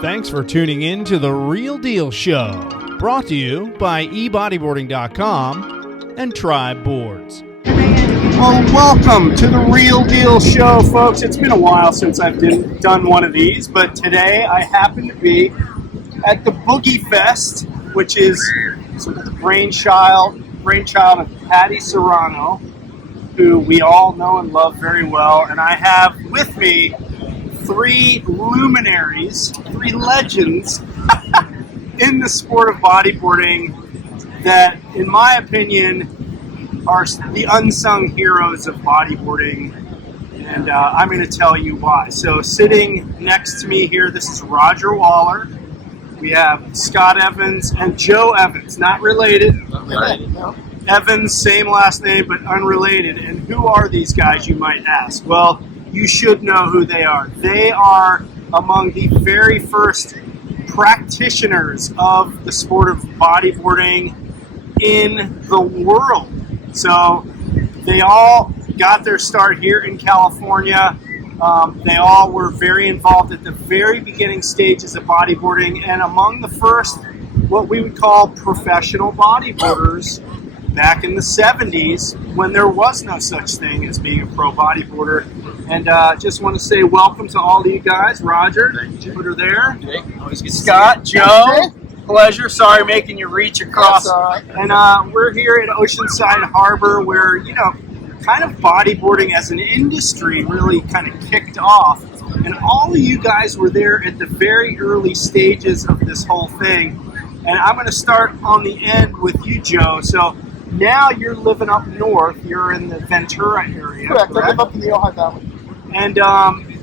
Thanks for tuning in to The Real Deal Show, brought to you by eBodyboarding.com and Tribe Boards. Well, welcome to The Real Deal Show, folks. It's been a while since I've done one of these, but today I happen to be at the Boogie Fest, which is sort of the brainchild of Patti Serrano, who we all know and love very well. And I have with me three luminaries, three legends in the sport of bodyboarding that, in my opinion, are the unsung heroes of bodyboarding. And I'm going to tell you why. So sitting next to me here, this is Roger Waller. We have Scott Evans and Joe Evans, not related. Not related, no. Evans, same last name, but unrelated. And who are these guys, you might ask? Well, you should know who they are. They are among the very first practitioners of the sport of bodyboarding in the world. So they all got their start here in California. They all were very involved at the very beginning stages of bodyboarding, and among the first, what we would call professional bodyboarders back in the 70s, when there was no such thing as being a pro bodyboarder. And just want to say welcome to all of you guys. Roger, put her there. Always good. Scott, Joe, pleasure. Sorry making you reach across. That's all right. And we're here at Oceanside Harbor, where, kind of bodyboarding as an industry really kind of kicked off. And all of you guys were there at the very early stages of this whole thing. And I'm going to start on the end with you, Joe. So now you're living up north. You're in the Ventura area. Correct. I live up in the Ojai Valley. And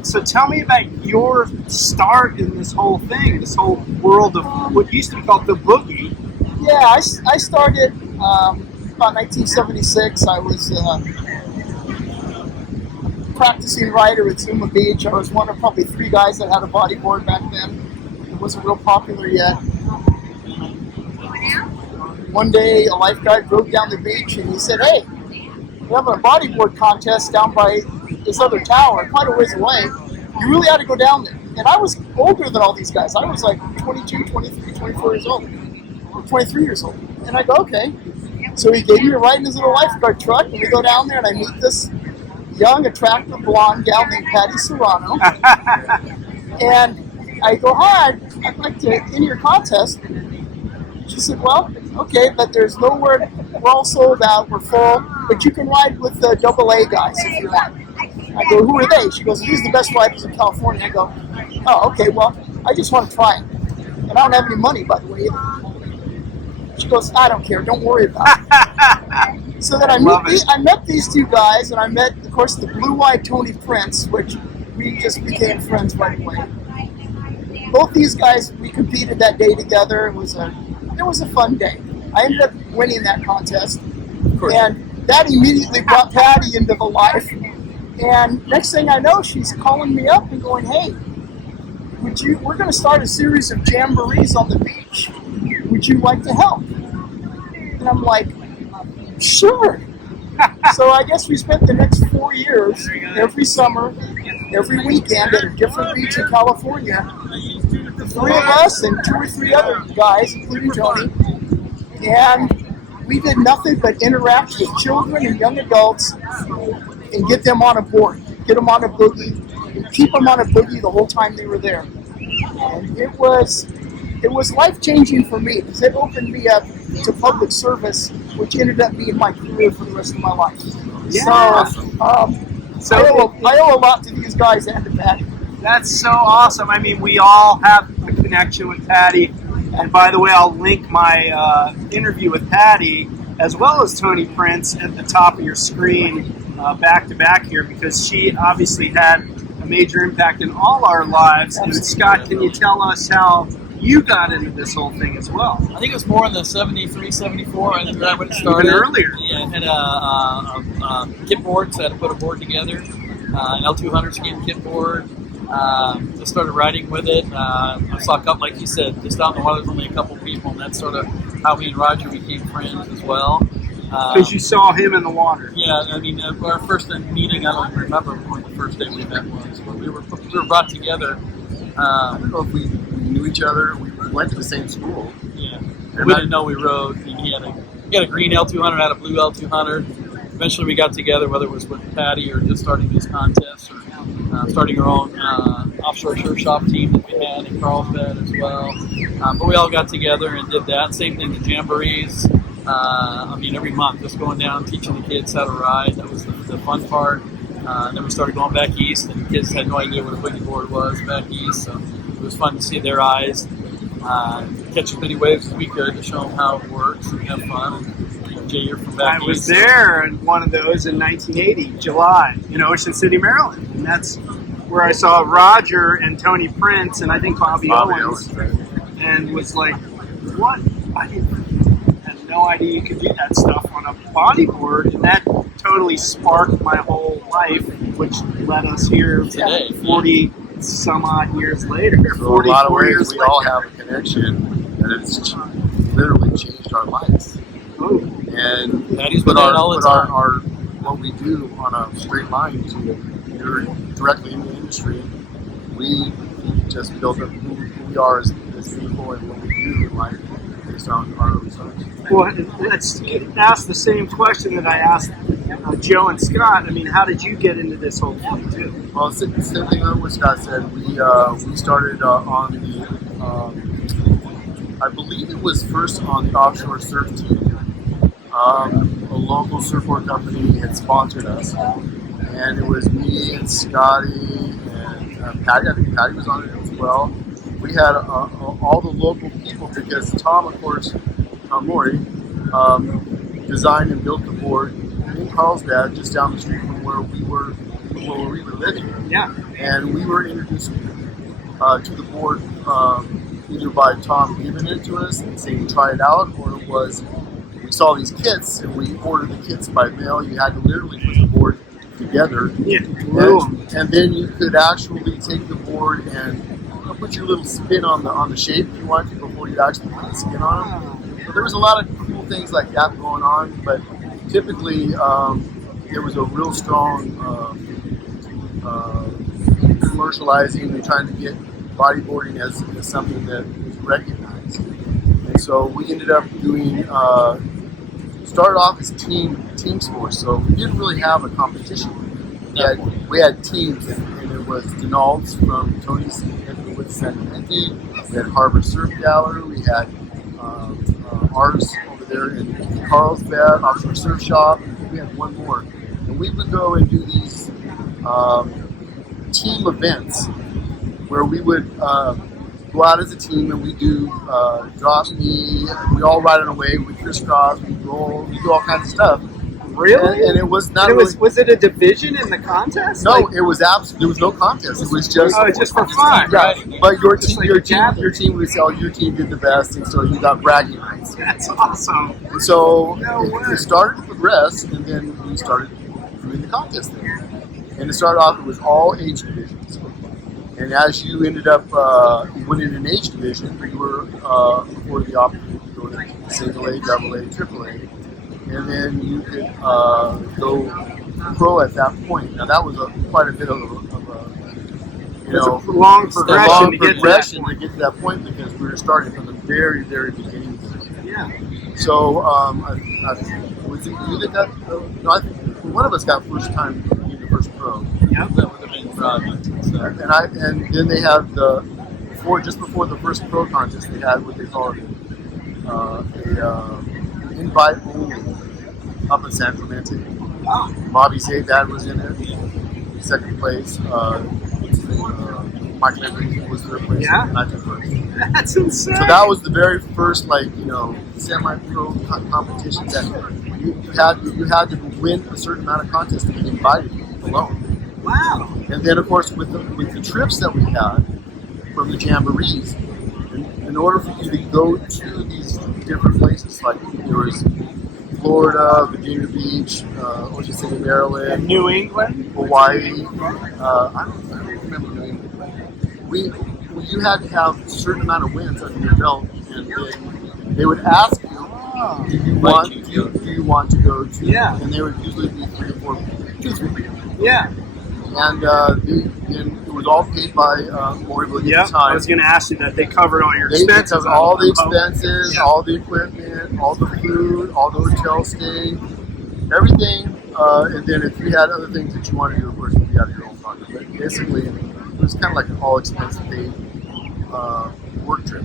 so tell me about your start in this whole thing, this whole world of what used to be called the boogie. Yeah, I started about 1976. I was practicing rider at Zuma Beach. I was one of probably three guys that had a bodyboard back then. It wasn't real popular yet. One day, a lifeguard drove down the beach and he said, "Hey, we're having a bodyboard contest down by this other tower, quite a ways away. You really ought to go down there." And I was older than all these guys. I was like 22, 23, 24 years old, or 23 years old. And I go, okay. So he gave me a ride in his little lifeguard truck, and we go down there, and I meet this young, attractive blonde gal named Patti Serrano. And I go, "Hi, I'd like to enter your contest." She said, "Well, okay, but there's nowhere. We're all sold out. We're full. But you can ride with the AA guys if you want." I go, "Who are they?" She goes, "These are the best riders in California." I go, "Oh, okay, well, I just want to try it. And I don't have any money, by the way, either." She goes, "I don't care. Don't worry about it." So then I met these two guys, and I met, of course, the blue-eyed Tony Prince, which we just became friends right away. Both these guys, we competed that day together. It was a fun day. I ended up winning that contest, and that immediately brought Patti into the life. And next thing I know, she's calling me up and going, "Hey, we're going to start a series of jamborees on the beach. Would you like to help?" And I'm like, "Sure." So I guess we spent the next 4 years, every summer, every weekend at a different beach in California. The three of us and two or three other guys, including Tony. And we did nothing but interact with children and young adults and get them on a board, get them on a boogie, and keep them on a boogie the whole time they were there. And it was life-changing for me, because it opened me up to public service, which ended up being my career for the rest of my life. Yeah. So I owe a lot to these guys and to Patti. That's so awesome. I mean, we all have a connection with Patti. And by the way, I'll link my interview with Patti as well as Tony Prince at the top of your screen back to back here, because she obviously had a major impact in all our lives. And Scott, can you tell us how you got into this whole thing as well? I think it was more in the 73, 74. I think that when it started. Even earlier. Yeah, I had a kit board, so I had to put a board together. An L200 skin kit board. Just started riding with it. I saw a couple, like you said, just out in the water, there's only a couple people, and that's sort of how me and Roger became friends as well. Because you saw him in the water. Yeah, I mean, our first meeting, I don't even remember when the first day we met was, but we were brought together. I don't know if we knew each other. We went to the same school. Yeah. We didn't know we rode. He had a green L200, had a blue L200. Eventually we got together, whether it was with Patti or just starting these contests or starting our own offshore surf shop team that we had in Carlsbad as well. But we all got together and did that. Same thing, the jamborees. Every month, just going down, teaching the kids how to ride. That was the fun part. Then we started going back east, and the kids had no idea what a boogie board was back east. So it was fun to see their eyes, catch as many waves as we could to show them how it works and have fun. And, Jay, you're from back I was east. there in one of those in 1980, July, in Ocean City, Maryland. And that's where I saw Roger and Tony Prince and I think Bobby Owens. And was like, what? I had no idea you could do that stuff on a bodyboard. And that totally sparked my whole life, which led us here Today, 40 some odd years later. So in a lot of 44 ways, years we later. all have a connection that has literally changed our lives. Oh. And Patty's been there all the time. our what we do on a straight line to you're directly in the industry, we just build up who we are as people and what we do in life based on our results. Well, let's ask the same question that I asked Joe and Scott. I mean, how did you get into this whole thing too? Well, same thing that what Scott said. We started on the I believe it was first on the offshore surf team. A local surfboard company had sponsored us, and it was me and Scotty and Patti. I think Patti was on it as well. We had all the local people because Tom, of course, Morey, designed and built the board in Carlsbad, just down the street from where we were living. Yeah. And we were introduced to the board either by Tom giving it to us and saying try it out, or it was we saw these kits and we ordered the kits by mail. You had to literally put the board together. Yeah. And then you could actually take the board and put your little spin on the shape if you wanted to before you actually put the skin on it. So there was a lot of cool things like that going on, but typically there was a real strong commercializing and trying to get bodyboarding as something that was recognized. And so we ended up doing, started off as team sports, so we didn't really have a competition. We had teams, and it was Donald's from Tony's with San Clemente. We had Harbor Surf Gallery. We had ours over there in Carlsbad, Offshore Surf Shop. We had one more. And we would go and do these team events where we would go out as a team and we do drop me. We all ride on a wave. We crisscross. We roll. We do all kinds of stuff. Really? And it was not. Was it a division in the contest? No, it was absolutely. There was no contest. It was just. Oh, just for fun. Yeah, but your team would say, "Oh, your team did the best," and so you got bragging rights. That's awesome. And so No way. it started to progress, and then we started doing the contest there. And it started off. It was all age divisions, and as you ended up winning an age division, you were afforded the opportunity to go to single A, double A, triple A. And then you could go pro at that point. Now that was quite a bit of a long progression to get to that point because we were starting from the very, very beginning. Yeah. So was it you that got? No, I think one of us got first time being the first pro. Yep. That would have been Rodney. So. And then they had just before the first pro contest they had what they called invite only up in San Clemente. Bobby Zabad was in it, second place. Mike Henry was third place. Yeah. And I took first. That's insane. So that was the very first, semi-pro competition that you had to win a certain amount of contests to get invited alone. Wow. And then, of course, with the trips that we had from the jamborees, in order for you to go to these different places, like there was Florida, Virginia Beach, Ocean City, Maryland, New England, Hawaii. I don't remember New England. You had to have a certain amount of wins under your belt, and then they would ask you, do you want to go to? Yeah. And they would usually be 3 or 4 people. Yeah. and it was all paid by Morey Boogie Yeah, at the time. I was going to ask you that. They covered all your They expenses. covered all the expenses, Yeah. all the equipment, all the food, all the hotel stay, everything. And then if you had other things that you wanted to do, of course, you'd be out of your own pocket. But basically, it was kind of like an all expense paid work trip.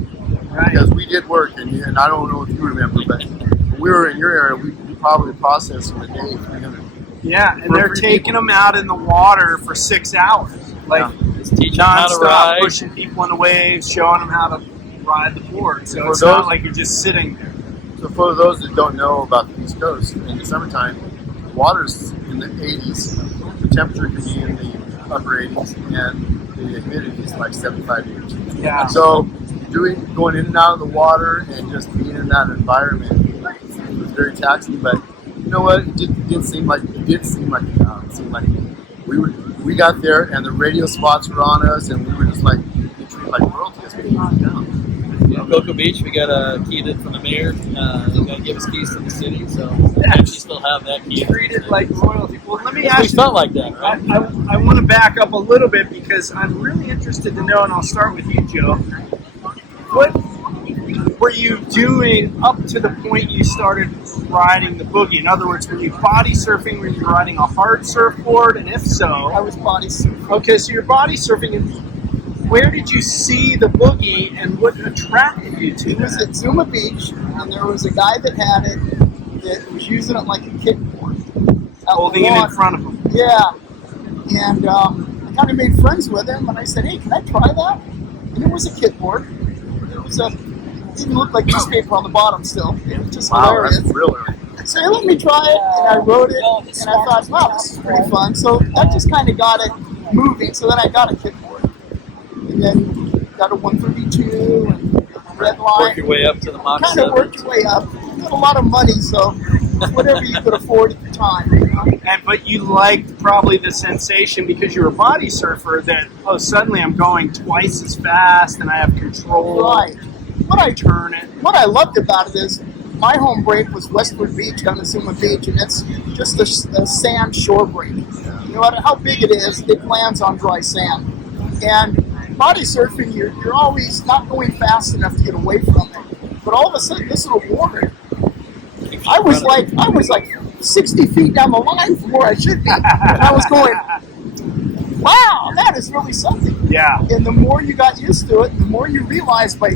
Right. Because we did work, and I don't know if you remember, but when we were in your area, we probably processed in a day 300. Yeah, and For they're 3 taking people. them out in the water for 6 hours. Like, Just teach them how to nonstop, ride. pushing people in the waves, showing them how to ride the board. So For it's not those- like you're just sitting there. So for those that don't know about the East Coast, in the summertime, the water's in the 80s. The temperature can be in the upper 80s, and the humidity is like 75 degrees. Yeah. So going in and out of the water and just being in that environment was very taxing. But you know what? It did seem like we got there and the radio spots were on us, and we were just like treated like royalty as we came down. In Cocoa Beach, we got a key from the mayor. They're going to give us keys to the city, so we actually still have that key. Treated like royalty. Well, let me We ask you. felt like that, I, right? I want to back up a little bit because I'm really interested to know, and I'll start with you, Joe. What were you doing up to the point you started riding the boogie? In other words, were you body surfing? Were you riding a hard surfboard? And if I so, was body surfing. okay, so you're body surfing. And where did you see the boogie, and what attracted you to It was that? at Zuma Beach, and there was a guy that had it that was using it like a kickboard. out Holding the it in water. front of him. Yeah. And I kind of made friends with him, and I said, hey, can I try that? And it was a kickboard. It didn't look like newspaper on the bottom still. It was just Wow, hilarious. that's real early. So he let me try it, and I rode it, and I thought, wow, this is pretty fun. So that just kind of got it moving. So then I got a kickboard. And then got a 132 and a red Work line. your way up to the Mach Kind of 7. worked your way up. You got a lot of money, so whatever you could afford at the time. You know? But you liked probably the sensation because you're a body surfer that, oh, suddenly I'm going twice as fast and I have control. Right. Turn it. What I loved about it is my home break was Westwood Beach down at Zuma Beach, and it's just a sand shore break. No matter how big it is, it lands on dry sand. And body surfing, you're always not going fast enough to get away from it. But all of a sudden, this little water, I was like 60 feet down the line from where I should be. And I was going, wow, that is really something. Yeah. And the more you got used to it, the more you realized by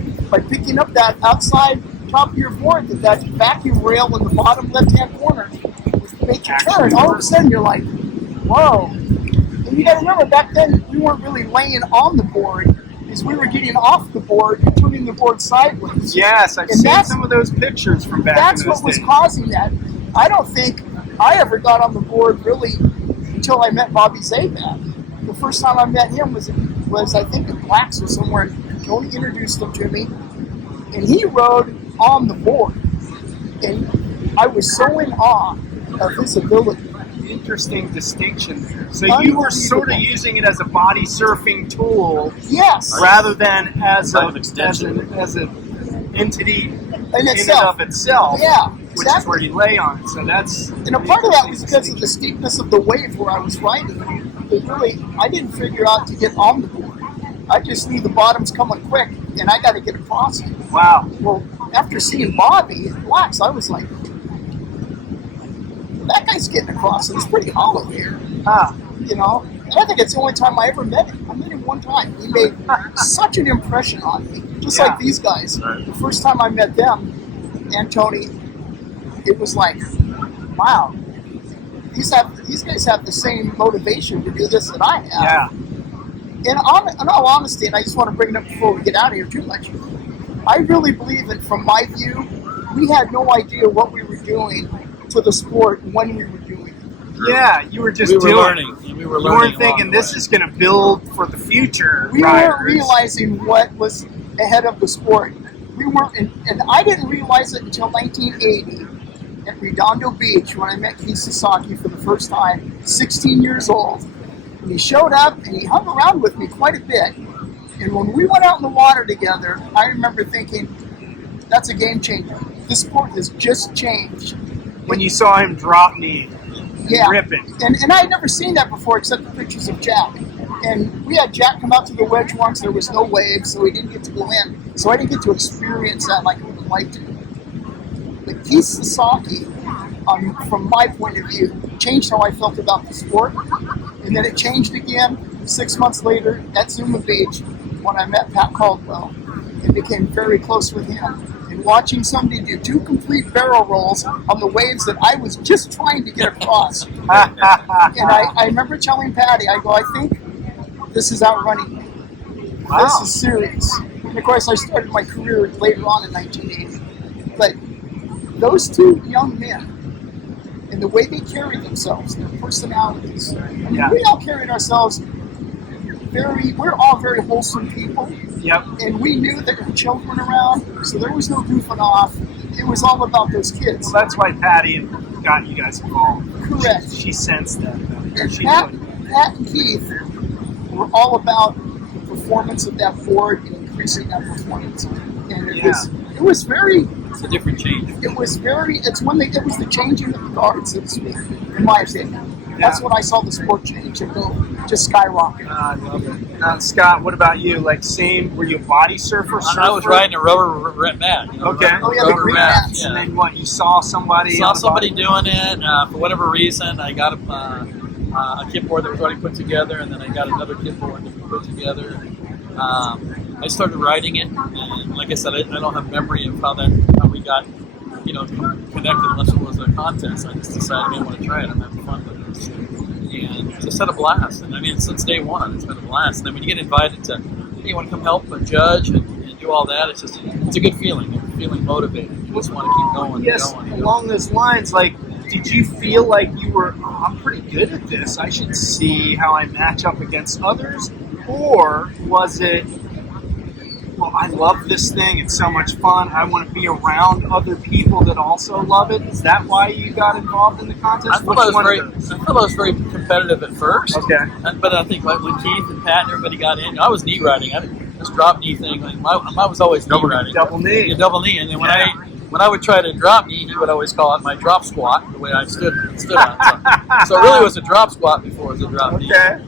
picking up that outside top of your board that vacuum rail in the bottom left-hand corner would make you turn. All of a sudden, you're like, whoa. And you got to remember, back then, we weren't really laying on the board, because we were getting off the board and turning the board sideways. Yes, I've And seen that's- some of those pictures from back That's in those what was days. causing that. I don't think I ever got on the board really until I met Bobby Zabak. The first time I met him was I think in Blacks or somewhere. And Tony introduced him to me, and he rode on the board, and I was so in awe of his ability. Interesting distinction there. So you were sort of using it as a body surfing tool Yes, rather than as Kind a of extension. as an entity in in and itself. of itself. Yeah, Which is exactly. where you lay on it. So that's And a part of that was because of the steepness of the wave where I was riding. It really, I didn't figure out to get on the board. I just knew the bottom's coming quick, and I got to get across it. wow. Well, after seeing Bobby in Blacks, I was like, that guy's getting across, and it's pretty hollow here. You know? And I think it's the only time I ever met him. I met him one time. He made such an impression on me, just like these guys. Right. The first time I met them, and Tony, it was like, wow, these guys have the same motivation to do this that I have. Yeah. In all honesty, and I just want to bring it up before we get out of here too much, I really believe that from my view, we had no idea what we were doing to the sport when we were doing it. Yeah, you were just We were doing learning. it. And we were You learning weren't thinking along the this way. is going to build for the future. We riders. weren't realizing what was ahead of the sport. We weren't, and I didn't realize it until 1980 at Redondo Beach when I met Keith Sasaki for the first time, 16 years old. And he showed up and he hung around with me quite a bit. And when we went out in the water together, I remember thinking, that's a game changer. This sport has just changed. When you saw him drop knee. Yeah. ripping. And I had never seen that before except the pictures of Jack. And we had Jack come out to the wedge once. There was no waves, so he didn't get to go in. So I didn't get to experience that like I would have liked to. But Keith Sasaki, from my point of view, changed how I felt about the sport. And then it changed again 6 months later at Zuma Beach when I met Pat Caldwell and became very close with him. And watching somebody do 2 complete barrel rolls on the waves that I was just trying to get across. And I remember telling Patty, I go, I think this is outrunning me. Wow. This is serious. And of course, I started my career later on in 1980. But those 2 young men, and the way they carried themselves, their personalities, I mean, we all carried ourselves we're all very wholesome people. Yep. And we knew there were children around, so there was no goofing off. It was all about those kids. Well, that's why Patty got you guys involved. Correct. She sensed that. And Pat and Keith were all about the performance of that board and increasing that performance. And it was very. It's a different change. It was the changing of the guard, so to speak, in my opinion. That's when I saw the sport change and go just skyrocket. I love it. Scott, what about you? Like, same? Were you a body surfer? I was riding a rubber mat. Okay. Oh yeah, the green mats. And then what? You saw somebody? Doing it for whatever reason. I got a kit board that was already put together, and then I got another kit board that was put together. I started riding it, and like I said, I don't have memory of how we got connected unless it was a contest. I just decided I want to try it. I'm having fun with this, and it's just had a blast. And I mean, since day one, it's been a blast. And then when you get invited to, hey, you want to come help and judge and do all that, it's a good feeling. You're feeling motivated. You just want to keep going. Yes. And going. Along those lines, like, did you feel like you were? I'm pretty good at this. I should see how I match up against others, or was it? Well, I love this thing. It's so much fun. I want to be around other people that also love it. Is that why you got involved in the contest? I thought I was very competitive at first. Okay. But I think like when Keith and Pat and everybody got in, I was knee riding. This drop knee thing. Like, I was always knee riding. Double knee. Yeah, double knee. And then when I would try to drop knee, he would always call it my drop squat, the way I stood on. So it really was a drop squat before it was a drop knee. Okay.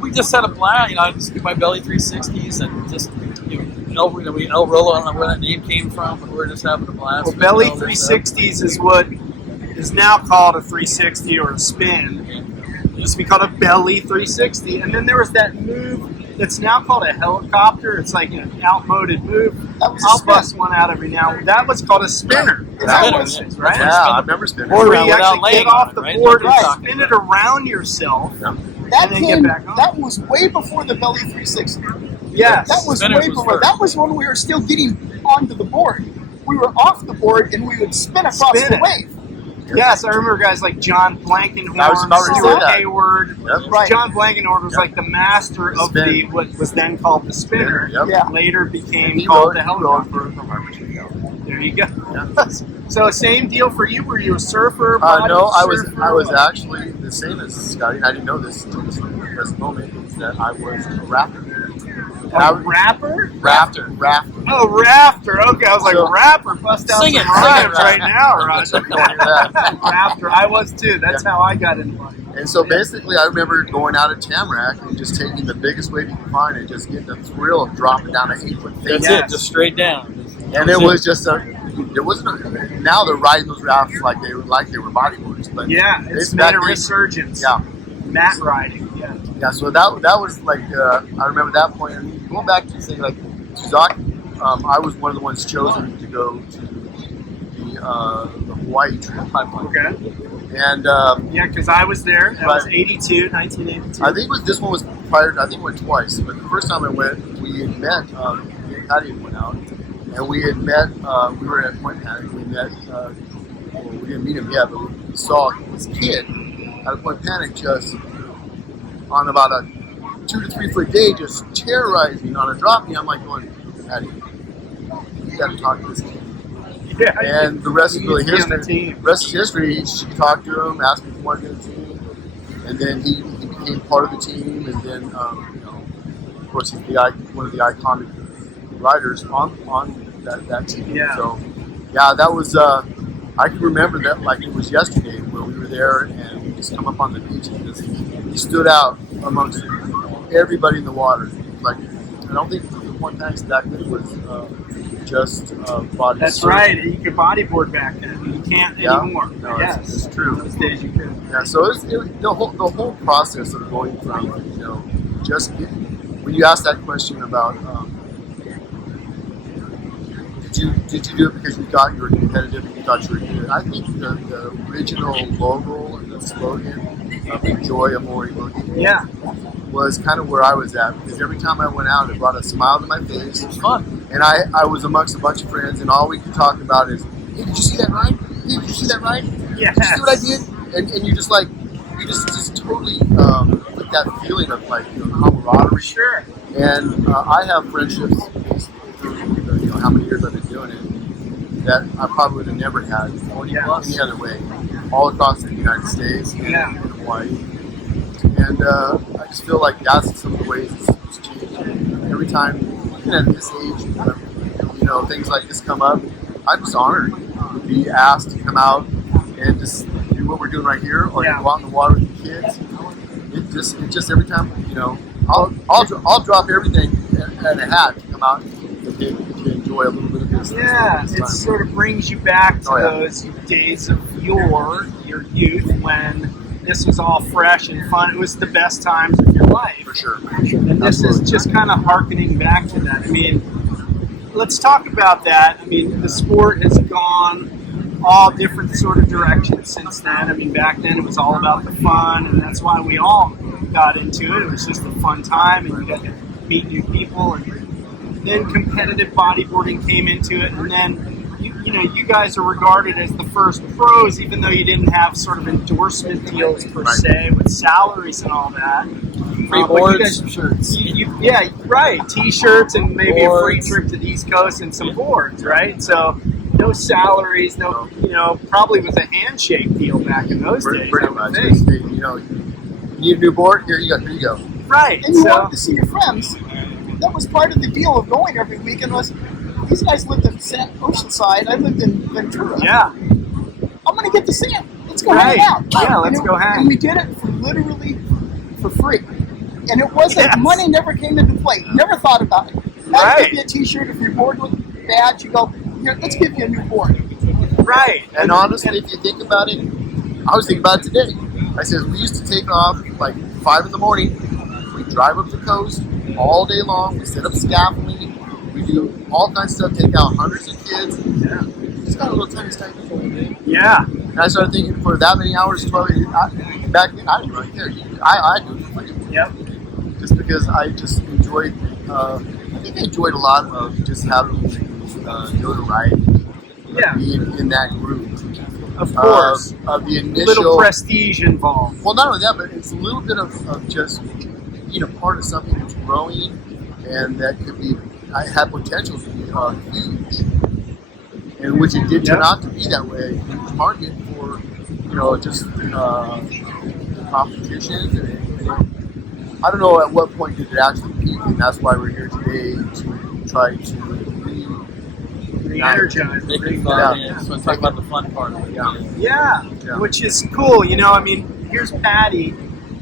We just had a blast. I just do my belly 360s and just we El Rolo, I don't know where that name came from, but we were just having a blast. Well, belly 360s is what is now called a 360 or a spin. It used to be called a belly 360, and then there was that move that's now called a helicopter. It's like an outmoded move. I'll bust one out every now and then. That was called a spinner. That was was right? Yeah, I remember spinning. Or Around you without actually laying get off on the it, right? board That's what and I'm spin it around yourself. Yeah. That And then get back on. that was way before the belly 360. Yes. That was Spinners way was before. first. That was when we were still getting onto the board. We were off the board and we would spin across Spin the it. wave. Yes, I remember guys like John Blankenhorn, I was about to say Stuart that. Hayward. Yep. Right. John Blankenhorn was Yep. like the master of Spin. the what was then called the spinner. Yep. Yeah. Later became He called rode the he rode helicopter. for There you go. Yeah. So same deal for you. Were you a surfer? No, I surfer? was actually the same as Scotty, and I didn't know this until this present moment, is that I was a rapper. And I a was rapper. rafter. Oh, rafter. Okay, I was like, So- rapper. Bust out Sing some it, rhymes sing it, right now, Roger. Yeah. Rafter. I was too. That's how I got in. And so basically, I remember going out of Tamarack and just taking the biggest wave you can find and just getting the thrill of dropping down an 8-foot face. That's Yes. it, just straight down. And it was just there wasn't now they're riding those rafts like they were bodyboarders, but Yeah, it's It's made back a then. resurgence. yeah. Mat riding. Yeah. Yeah, so that was like I remember that point. I mean, going back to saying like Suzaki, I was one of the ones chosen to go to the Hawaii trip, Okay. and Yeah, because I was there. That was Right. 1982. I think this one was prior. I think I went twice, but the first time I went, we had met. Me and Patty went out, and we had met. We were at Point Panic. We met. Well, we didn't meet him yet, but we saw this kid at a Point Panic just on about a 2 to 3 foot day, just terrorizing on a drop knee. I'm like going, Patty, you got to talk to this kid. Yeah. And the rest is really He used to be on the history. team. Rest is history. She talked to him, asked him if he wanted to get a team, and then he became part of the team. And then, of course, he's one of the iconic riders on that team. Yeah. So, yeah, that was I can remember that like it was yesterday where we were there and we just come up on the beach and he stood out amongst everybody in the water. Like, I don't think the one time back then was just body. That's surfing. right. You could bodyboard back then. You can't anymore. No, yes, it's true. Those days you could. Yeah, so the whole process of going from just when you ask that question about did you do it because you thought you were competitive and you thought you were good? I think the original logo and the slogan of Enjoy a Morey Boogie was kind of where I was at, because every time I went out it brought a smile to my face. It was fun. And I was amongst a bunch of friends and all we could talk about is, hey, did you see that ride? Hey, did you see that ride? Yes. Did you see what I did? And you just like, you just totally with that feeling of like camaraderie. Sure. And I have friendships through how many years I've been doing it that I probably would have never had any other way, all across the United States and Hawaii. And I just feel like that's some of the ways it's changed. Every time, even at this age, things like this come up, I'm just honored to be asked to come out and just do what we're doing right here, or go out in the water with the kids. It just every time, I'll drop everything and a hat to come out to enjoy a little bit of this. Yeah, it sort of brings you back to those days of your youth when this was all fresh and fun. It was the best times of your life. For sure. And this is just kind of hearkening back to that. I mean, let's talk about that. I mean, the sport has gone all different sort of directions since then. I mean, back then it was all about the fun, and that's why we all got into it. It was just a fun time, and you got to meet new people. And then competitive bodyboarding came into it, and then you guys are regarded as the first pros, even though you didn't have sort of endorsement deals per se with salaries and all that. Free boards, shirts. T-shirts and maybe a free trip to the East Coast and some boards, right? So no salaries, probably was a handshake deal back in those days. Pretty much. You need a new board? Here you go. Right. And you wanted to see your friends. That was part of the deal of going every weekend. These guys lived in Oceanside. I lived in Ventura. Yeah. I'm going to get to see them. Let's go hang out. Yeah, let's go hang. And we did it literally for free. And it wasn't, money never came into play. Never thought about it. I'd give you a t-shirt if you're bored with badge. You go, here, let's give you a new board. Right. And honestly, if you think about it, I was thinking about it today. I said, we used to take off like 5 in the morning. We drive up the coast all day long. We set up scaffolding. We do all kinds of stuff, take out hundreds of kids. Yeah. It's got a little tiny stipend. Yeah. And I started thinking, for that many hours, 12 years, back then, I didn't really care. I do it for free. Yep. Just because I just enjoyed, I think I enjoyed a lot of just having notoriety. Yeah. Being in that group. Of course. Of the initial. Little prestige involved. Well, not only that, but it's a little bit of just being a part of something that's growing and that could be, I had potential to be huge. And which it did turn out to be that way. Huge market for, just competition. And I don't know at what point did it actually peak, and that's why we're here today to try to re-energize. Make it fun. So talk about the fun part of it. Yeah, which is cool. Here's Patti.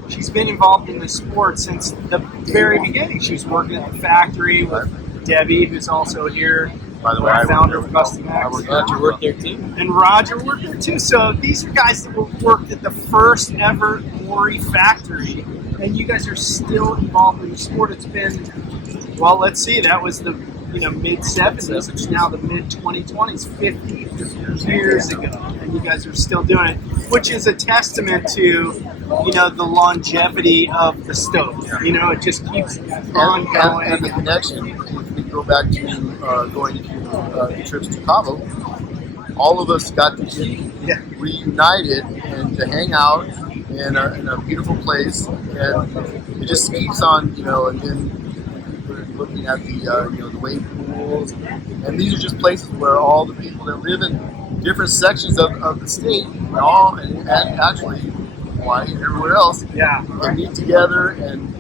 She's been involved in the sport since the very beginning. She was working at the factory with Debbie, who's also here. By the way, founder of Custom X. Roger worked there too. And Roger worked there too. So these are guys that worked at the first ever Morey factory, and you guys are still involved in the sport. It's been, well, let's see, that was the mid 70s. It's now the mid 2020s, 50 years ago, and you guys are still doing it, which is a testament to the longevity of the stoke. It just keeps on going. And the connection. If we go back to going to trips to Cabo, all of us got to get reunited and to hang out in a beautiful place, and it just keeps on, and then we're looking at the wave pools, and these are just places where all the people that live in different sections of the state, and actually Hawaii and everywhere else, can meet together and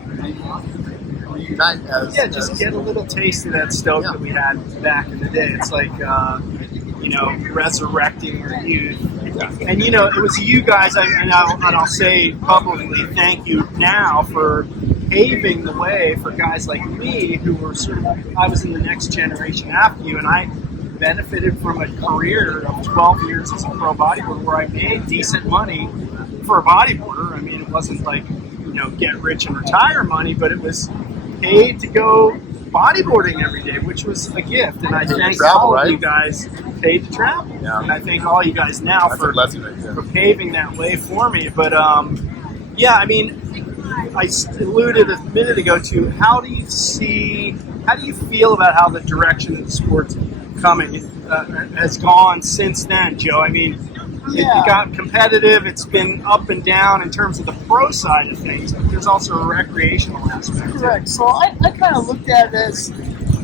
reunite as just get a little taste of that stoke that we had back in the day. It's like resurrecting your youth. And it was you guys, and I'll say publicly, thank you now for paving the way for guys like me who were I was in the next generation after you, and I benefited from a career of 12 years as a pro bodyboarder where I made decent money for a bodyboarder. I mean, it wasn't like, get rich and retire money, but it was paid to go bodyboarding every day, which was a gift. And I thank all of you guys paid to travel. Yeah. And I thank all you guys now for paving that way for me. But I mean, I alluded a minute ago to how do you feel about how the direction of the sport's coming has gone since then, Joe? I mean, it got competitive. It's been up and down in terms of the pro side of things, but there's also a recreational aspect. Correct. So I kind of looked at it as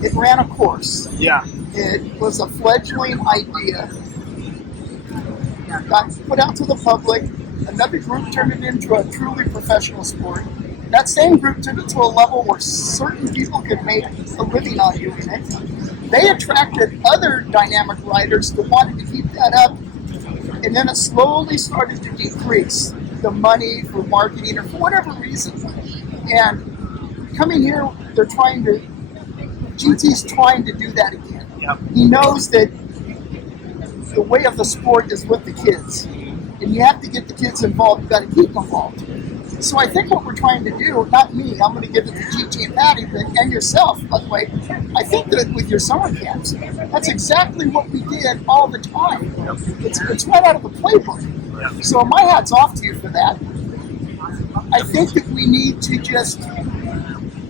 it ran a course. Yeah. It was a fledgling idea. Got put out to the public. Another group turned it into a truly professional sport. That same group took it to a level where certain people could make a living on doing it. They attracted other dynamic riders that wanted to keep that up. And then it slowly started to decrease, the money for marketing or for whatever reason. And coming here, GT's trying to do that again. Yep. He knows that the way of the sport is with the kids. And you have to get the kids involved, you've got to keep them involved. So I think what we're trying to do, not me, I'm going to give it to GT and Patti, and yourself, by the way, I think that with your summer camps, that's exactly what we did all the time. It's right out of the playbook. So my hat's off to you for that. I think that we need to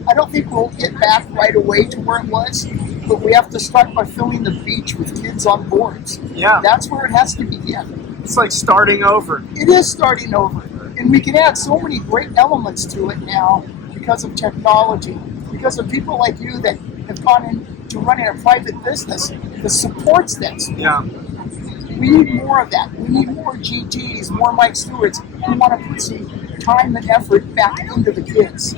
I don't think we'll get back right away to where it was, but we have to start by filling the beach with kids on boards. Yeah. That's where it has to begin. It's like starting over. It is starting over. And we can add so many great elements to it now because of technology, because of people like you that have gone into running a private business that supports this. Yeah. We need more of that. We need more GTs, more Mike Stewarts who want to put some time and effort back into the kids.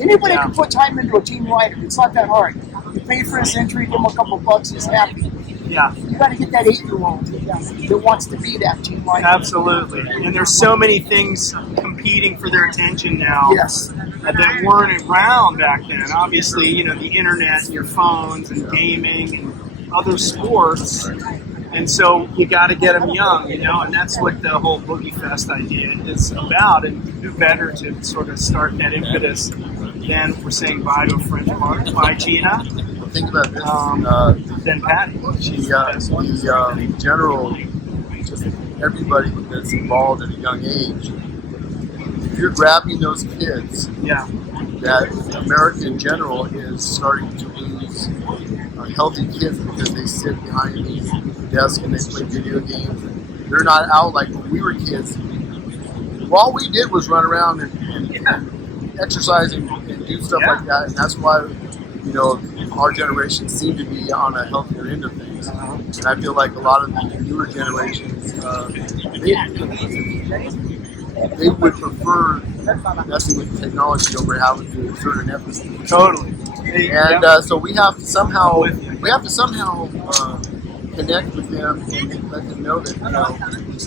Anybody can put time into a team rider. It's not that hard. You pay for his entry, give him a couple bucks, he's happy. Yeah. You got to get that 8-year-old that wants to be that team rider. Absolutely. And there's so many things competing for their attention now. Yes. That weren't around back then. Obviously, the internet and your phones and gaming and other sports. And so you got to get them young, and that's what the whole Boogie Fest idea is about. And who better to sort of start that impetus than we're saying bye to a friend of ours, bye Gina. Think about this. Then Patti. The general, just everybody that's involved at a young age, if you're grabbing those kids, that America in general is starting to lose healthy kids because they sit behind these desks and they play video games. And they're not out like when we were kids. All we did was run around and exercise and do stuff like that, and that's why our generation seemed to be on a healthier end of things. And I feel like a lot of the newer generations, they would prefer messing with technology over having to exert an emphasis. Totally. And so we have to somehow connect with them and let them know that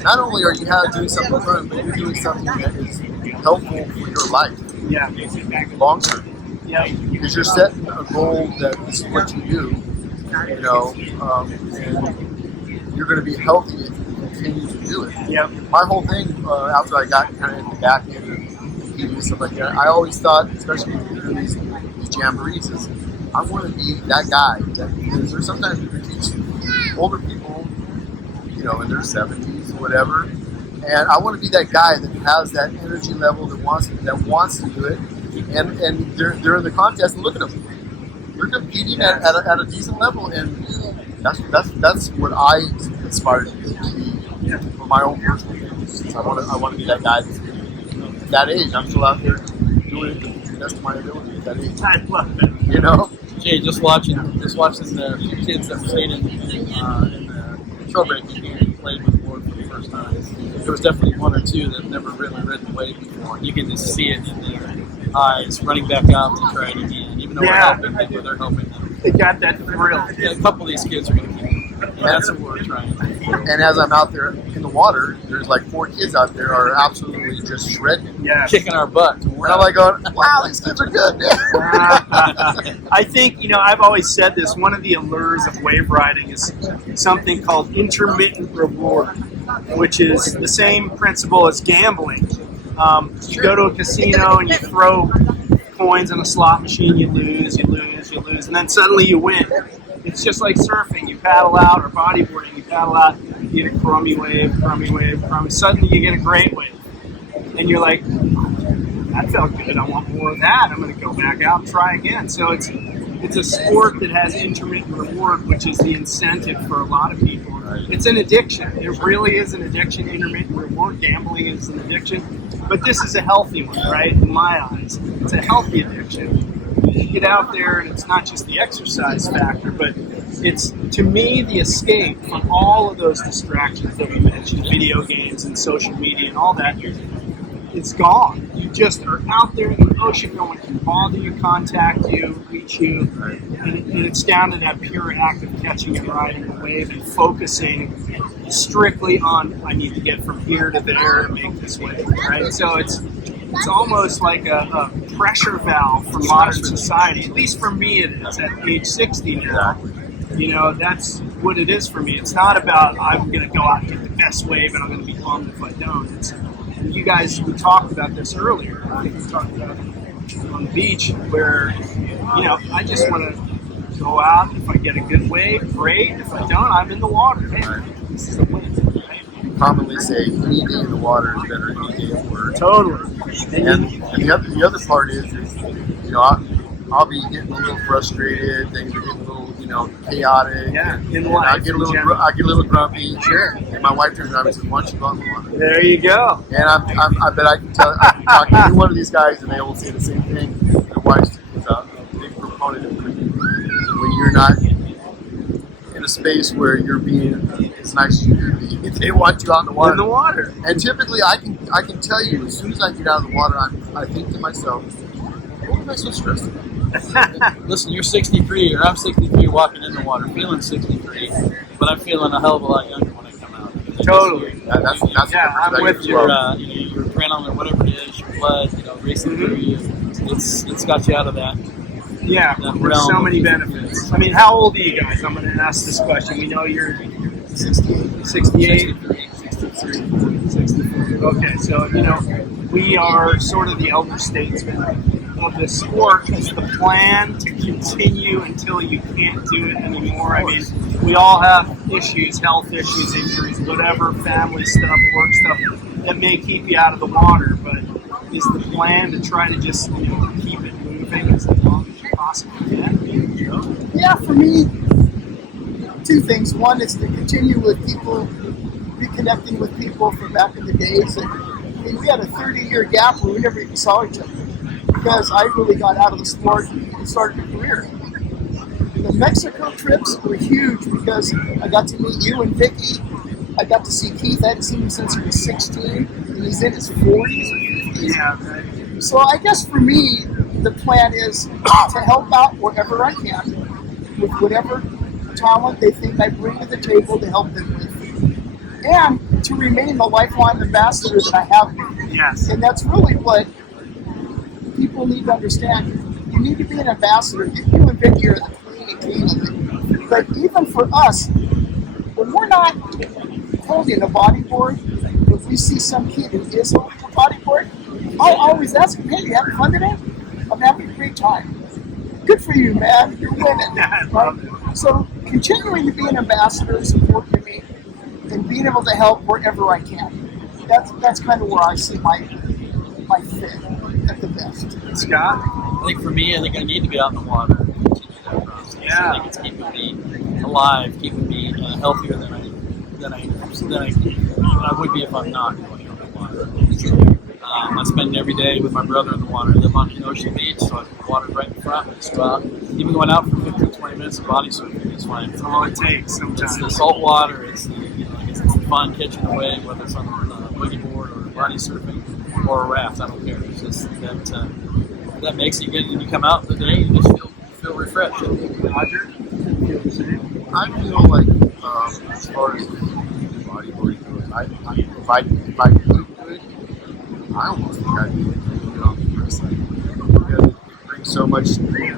not only are you doing something fun, but you're doing something that is helpful for your life. Yeah. Long term. Yeah. Because you're setting a goal that this is what you do, and you're going to be healthy if you continue to do it. Yeah. My whole thing, after I got kind of in the back end of competing and stuff like that, I always thought, especially when you're doing these jamborees, is I want to be that guy. Because there's sometimes you teach older people, in their 70s, whatever, and I want to be that guy that has that energy level that wants to do it. And they're in the contest, and look at them. They're competing at a decent level, and that's what I aspire to be for my own personal things. I want to be that guy that's at that age. I'm still out there doing it to the best of my ability at that age. Jay, just watching the few kids that played in the trailbreaking game played with the board for the first time. There was definitely one or two that never really ridden the wave before. You can just see it in their eyes running back out to try it again. Even though we're helping them, they're helping them. They got that thrill. Yeah, a couple of these kids are going to keep And that's what we're trying. And as I'm out there in the water, there's like 4 kids out there are absolutely just shredding, kicking our butt. And I'm like going, wow, these kids are good. I think, I've always said this, one of the allures of wave riding is something called intermittent reward, which is the same principle as gambling. You go to a casino and you throw coins in a slot machine, you lose, and then suddenly you win. It's just like surfing. You paddle out, or bodyboarding, you paddle out, you get a crummy wave, suddenly you get a great wave. And you're like, that felt good, I want more of that, I'm going to go back out and try again. So it's a sport that has intermittent reward, which is the incentive for a lot of people. It's an addiction. It really is an addiction, intermittent reward. Gambling is an addiction. But this is a healthy one, right? In my eyes. It's a healthy addiction. You get out there and it's not just the exercise factor, but it's, to me, the escape from all of those distractions that we mentioned, video games and social media and all that. It's gone. You just are out there in the ocean. No one can bother you, contact you, reach you. And it's down to that pure act of catching and riding the wave and focusing strictly on, I need to get from here to there to make this wave, right? So it's almost like a pressure valve for modern society. At least for me it is at age 60 now. That's what it is for me. It's not about I'm going to go out and get the best wave and I'm going to be bummed if I don't. You guys, we talked about this earlier. I think we talked about it on the beach where, I just want to go out. If I get a good wave, great. If I don't, I'm in the water. Hey, this is a win. Right? You commonly say any day in the water is better than any day at work. Totally. And the other part is I'll be getting a little frustrated. Things are getting a little, chaotic. Yeah, in and life. I get a little grumpy. Sure. And my wife turns around and says, "Why don't you go out in the water?" There you go. And I bet I can talk to any one of these guys, and they will say the same thing. Their wife is a big proponent of when you're not in a space where you're being as nice as you can be. If they want you out in the water. In the water. And typically, I can tell you as soon as I get out of the water, I think to myself, "What am I so stressed about?" Listen, you're 63, or I'm 63 walking in the water, feeling 63, but I'm feeling a hell of a lot younger when I come out. Totally. That's I'm with you. Your adrenaline or whatever it is, your blood, racing through you. It's got you out of that. Yeah, there's so many benefits. I mean, how old are you guys? I'm going to ask this question. We know you're 68, 63. Okay, so, we are sort of the elder statesmen of the sport. Is the plan to continue until you can't do it anymore? I mean, we all have issues, health issues, injuries, whatever, family stuff, work stuff that may keep you out of the water, but is the plan to try to just keep it moving as long as you possibly can? Yeah, for me, 2 things. One is to continue with people, reconnecting with people from back in the days. And we had a 30-year gap where we never even saw each other because I really got out of the sport and started a career. The Mexico trips were huge because I got to meet you and Vicky. I got to see Keith. I hadn't seen him since he was 16, and he's in his 40s. Yeah. So I guess for me, the plan is to help out wherever I can with whatever talent they think I bring to the table to help them with. And to remain the lifelong ambassador that I have been. Yes. And that's really what people need to understand. You need to be an ambassador. You and Vicky are the queen of it. But even for us, when we're not holding a bodyboard, if we see some kid who is holding a bodyboard, I'll always ask him, "Hey, you having fun today?" "I'm having a great time." "Good for you, man. You're winning." Right? So continuing to be an ambassador, supporting me, and being able to help wherever I can. That's kind of where I see my fit at the best. Scott? I think for me, I need to be out in the water and continue that process. Yeah. I think it's keeping me alive, keeping me healthier than I would be if I'm not going out in the water. I spend every day with my brother in the water. I live on an ocean beach, so the water's right in front. I just go out. Even going out for 15, 20 minutes of body surfing is fine. That's all it takes sometimes. It's the salt water. It's the fun catching the wave, whether it's on a boogie board or body surfing or a raft. I don't care. It's just that makes you good. And you come out in the day, you just feel refreshed. Roger? feel the same? I feel like, as far as bodyboarding goes, if I could do it, I almost think I'd be good on the wrestling because it brings so much to me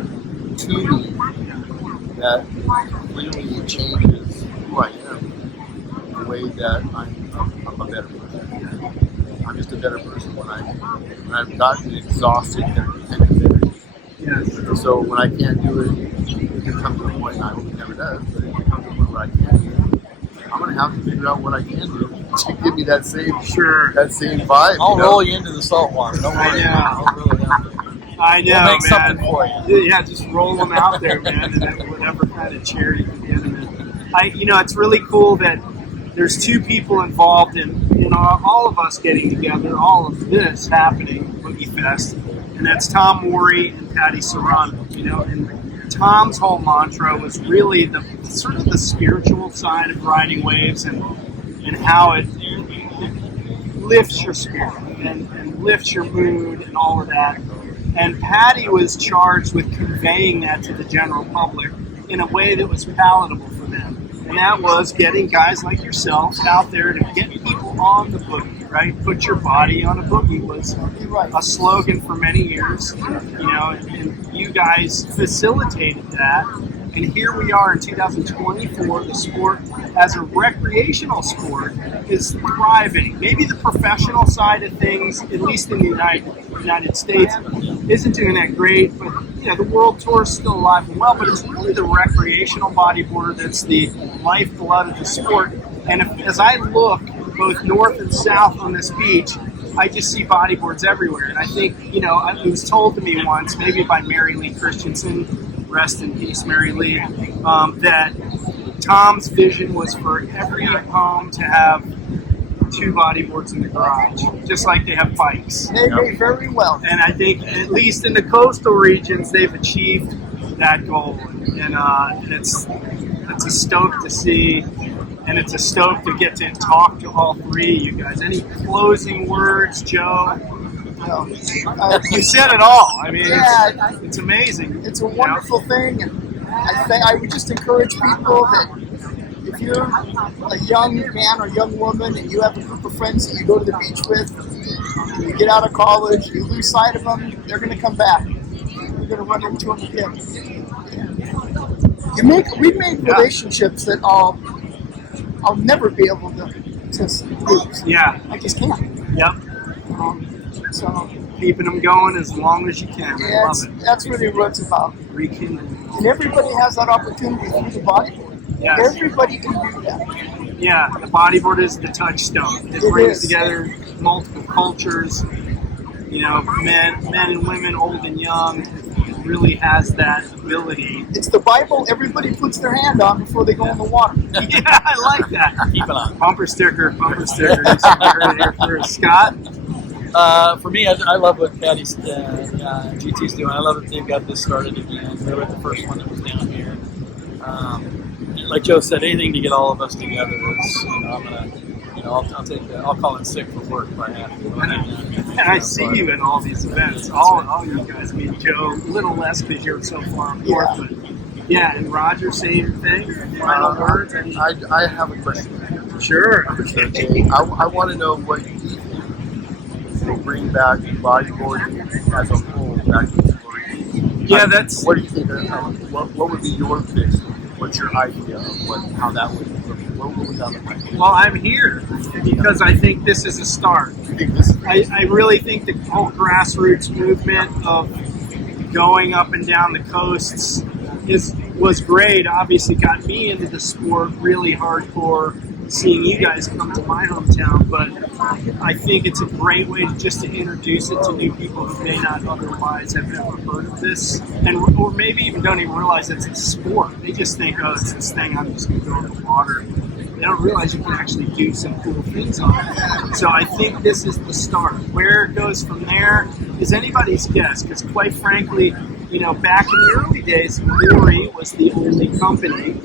that completely changes who I am, the way that I'm a better person. I'm just a better person when I've gotten exhausted and Yes. so when I can't do it, it comes to a point, and I hope it never does, but if it comes to a point where I can't do it, I'm going to have to figure out what I can do to give me that same vibe. I'll roll you into the salt water. Don't worry. Yeah. I'll really have to. I know, We'll make man. something for you. Yeah, just roll them out there, man, and then whatever kind of chair you can get them in. It's really cool that there's two people involved in all of us getting together, all of this happening, Boogie Fest, and that's Tom Morey and Patti Serrano. And Tom's whole mantra was really the sort of the spiritual side of riding waves and how it lifts your spirit and lifts your mood and all of that. And Patti was charged with conveying that to the general public in a way that was palatable for them. And that was getting guys like yourself out there to get people on the boogie, right? Put your body on a boogie was a slogan for many years, and you guys facilitated that. And here we are in 2024, the sport as a recreational sport is thriving. Maybe the professional side of things, at least in the United States, isn't doing that great, but the world tour is still alive and well, but it's really the recreational bodyboarder that's the lifeblood of the sport. And as I look both north and south on this beach, I just see bodyboards everywhere. And I think, it was told to me once, maybe by Reale Christensen, rest in peace, Reale, that Tom's vision was for every home to have two bodyboards in the garage, just like they have bikes. They may very well. And I think, at least in the coastal regions, they've achieved that goal. And it's a stoke to see, and it's a stoke to get to talk to all three of you guys. Any closing words, Joe? No. You said it all. I mean, Yeah, it's amazing. It's a wonderful thing, and I would just encourage people that if you're a young man or young woman and you have a group of friends that you go to the beach with, you get out of college, you lose sight of them, they're going to come back. You're going to run into them again. We've made relationships that I'll never be able to lose. Yeah. I just can't. Yep. So Keeping them going as long as you can. I love it. that's really what it's about. Rekindling. And everybody has that opportunity through the bodyboard. Yes. Everybody can do that. Yeah, the bodyboard is the touchstone. It brings together multiple cultures, men and women, old and young. It really has that ability. It's the Bible everybody puts their hand on before they go in the water. Yeah, I like that. Keep it on. Bumper sticker. You heard it here first. Scott? For me, I love what Patti's GT's doing. I love that they've got this started again. They were the first one that was down here. Like Joe said, anything to get all of us together is, I'm gonna, I'll call in sick for work if I have to. And I see you at all these events. All you guys. I mean, Joe, a little less because you're so far north, but yeah. And Roger, same thing. Final words. I have a question. Sure. Okay. I want to know what you think will bring back bodyboarding as a whole back to the sport. Yeah, that's. What do you think? What would be your fix? What's your idea of how that would look? What would that look like? Well, I'm here because I think this is a start. You think this is I really think the whole grassroots movement of going up and down the coasts was great. Obviously, got me into the sport really hardcore. Seeing you guys come to my hometown, but I think it's a great way to introduce it to new people who may not otherwise have ever heard of this, or maybe even don't even realize it's a sport. They just think, oh, it's this thing, I'm just going to go in the water. They don't realize you can actually do some cool things on it. So I think this is the start. Where it goes from there is anybody's guess, because quite frankly, back in the early days, Morey was the only company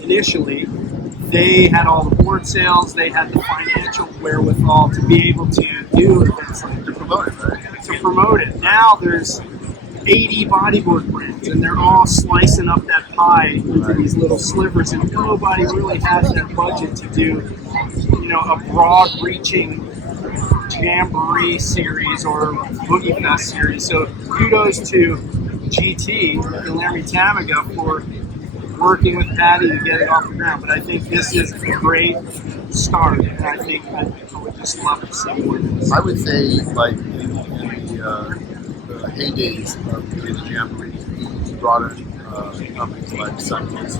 initially. They had all the board sales. They had the financial wherewithal to be able to do events like to promote it, right? to promote it. Now there's 80 bodyboard brands, and they're all slicing up that pie into these little slivers, and nobody really has that budget to do, a broad-reaching jamboree series or Boogie Fest series. So kudos to GT and Larry Tamaga for working with Patti to get it off the ground. But I think this is a great start, and I think I would just love to see more of this. I would say, like, in the heydays of the jamborees, we brought in companies like Sundays.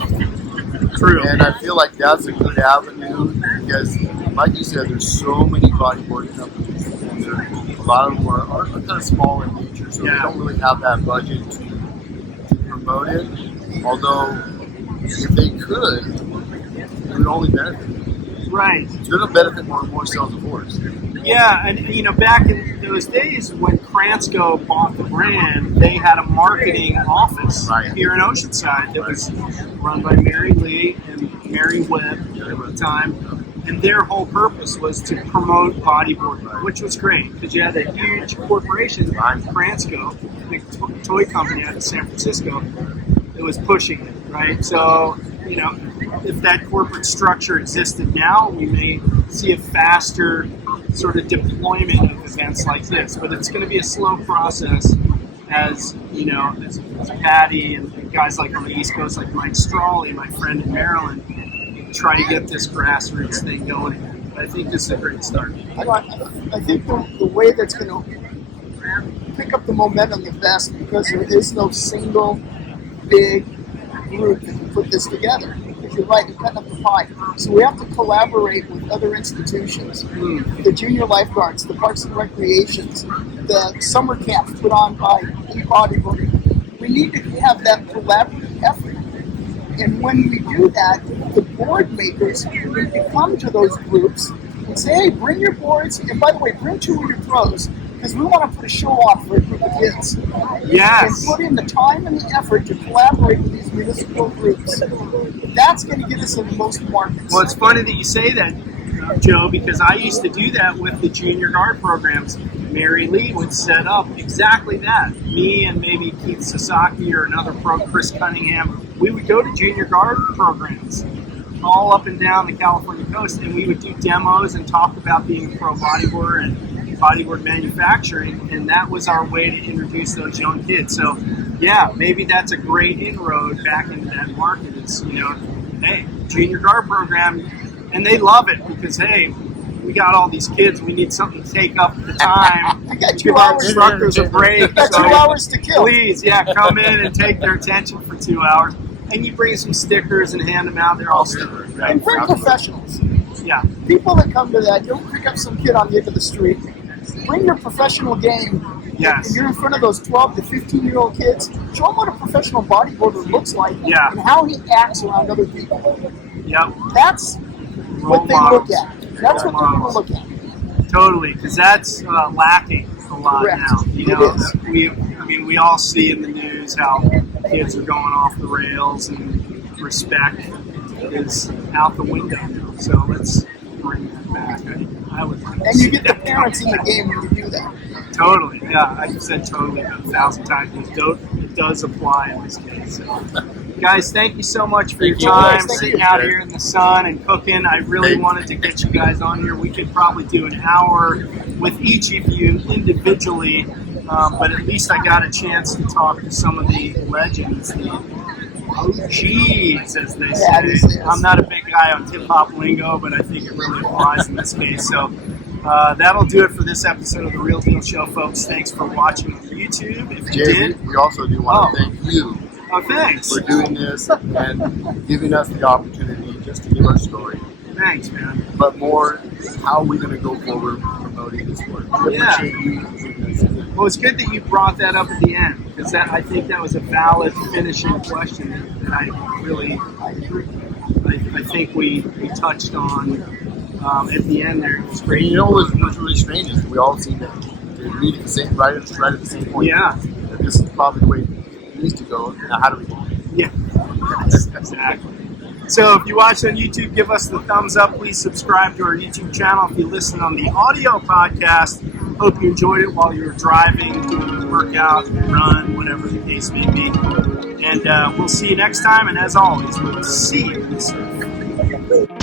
True. And I feel like that's a good avenue because, like you said, there's so many bodyboarding companies, and a lot of them are kind of small in nature, so they don't really have that budget to promote it. Although, if they could, it would only benefit. Right. It's going to benefit more and more sales of boards. Yeah, and back in those days when Kransco bought the brand, they had a marketing office here in Oceanside that was run by Mary Lee and Mary Webb at the time, and their whole purpose was to promote bodyboarding, which was great because you had a huge corporation, Kransco, a big toy company out of San Francisco, that was pushing it, right? So, if that corporate structure existed now, we may see a faster sort of deployment of events like this. But it's going to be a slow process as Patti and guys like on the East Coast, like Mike Strawley, my friend in Maryland, try to get this grassroots thing going. But I think this is a great start. I think the way that's going to pick up the momentum the best, because there is no single big group that can put this together. You're right, you're cutting up the pie. So we have to collaborate with other institutions, the junior lifeguards, the parks and recreations, the summer camps put on by eBodyboarding. We need to have that collaborative effort. And when we do that, the board makers need to come to those groups and say, hey, bring your boards, and by the way, bring 2 of your pros, because we want to put a show off for a group of kids. Yes. And put in the time and the effort to collaborate with these municipal groups. That's going to get us in the most markets. Well, it's funny that you say that, Joe, because I used to do that with the junior guard programs. Mary Lee would set up exactly that. Me and maybe Keith Sasaki or another pro, Chris Cunningham, we would go to junior guard programs all up and down the California coast, and we would do demos and talk about being a pro bodyboarder and bodyboard manufacturing, and that was our way to introduce those young kids. So, yeah, maybe that's a great inroad back into that market. It's, hey, junior guard program, and they love it because, hey, we got all these kids. We need something to take up the time. I got 2 give our hours. instructors a break. I got 2 hours to kill. Please, come in and take their attention for 2 hours. And you bring some stickers and hand them out. They're all stickers. Right? And bring professionals. Yeah. People that come to that, don't pick up some kid on the end of the street. Bring your professional game. Yes. You're in front of those 12 to 15-year-old kids. Show them what a professional bodyboarder looks like and how he acts around other people. Yep. That's what they look at. That's what they're going to look at. Totally, because that's lacking a lot Correct. now. We all see in the news how kids are going off the rails, and respect is out the window now. So let's bring that back. I would like to And see you get the that parents in come the game when you do that. Totally, yeah. I've said totally about 1,000 times. It does apply in this case. So. Guys, thank you so much for your time, sitting out here in the sun and cooking. I really wanted to get you guys on here. We could probably do an hour with each of you individually, but at least I got a chance to talk to some of the legends, the OGs, as they say. I'm not a big guy on hip-hop lingo, but I think it really applies in this case. So that'll do it for this episode of The Real Deal Show, folks. Thanks for watching on YouTube. If you did, we also do want to thank you thanks. for doing this and giving us the opportunity just to give our story. Thanks, man. But more, how are we going to go forward promoting this work? We appreciate you doing this. Well, it's good that you brought that up at the end, because I think that was a valid finishing question that I think we touched on at the end there. It's great. You know what's really strange is we all seem to meet at the same right at the same point. Yeah. That this is probably the way it needs to go. Now, how do we do it? Yeah, exactly. So if you watch on YouTube, give us the thumbs up. Please subscribe to our YouTube channel. If you listen on the audio podcast, Hope you enjoyed it while you're driving, doing a workout, run, whatever the case may be. And we'll see you next time. And as always, we'll see you in the surf.